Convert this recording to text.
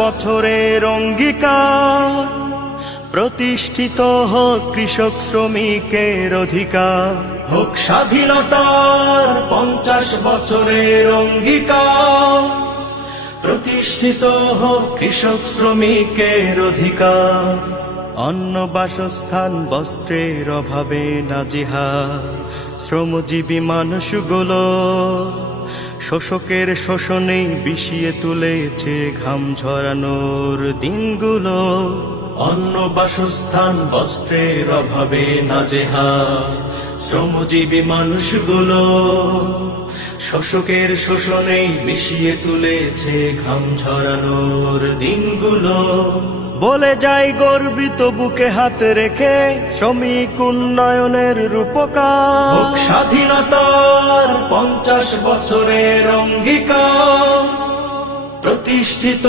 বছরের অঙ্গীকার, প্রতিষ্ঠিত হোক কৃষক শ্রমিকের অধিকার। হোক স্বাধীনতার 50 বছরের অঙ্গীকার, প্রতিষ্ঠিত হোক কৃষক শ্রমিকের অধিকার। অন্ন বাসস্থান বস্ত্রের অভাবে নাজেহাল শ্রমজীবী মানুষগুলো, শোষকের শোষণে বিষিয়ে তুলেছে ঘাম ঝরানোর দিনগুলো। অন্ন বাসস্থান বস্ত্রের অভাবে নাজেহাল শ্রমজীবী মানুষগুলো, শোষকের শোষণে মিশিয়ে তুলেছে ঘাম ঝরানোর দিনগুলো। বলে যাই গর্বিত বুকে হাত রেখে, শ্রমিক উন্নয়নের রূপকার। হোক স্বাধীনতার 50 বছরের অঙ্গীকার, প্রতিষ্ঠিত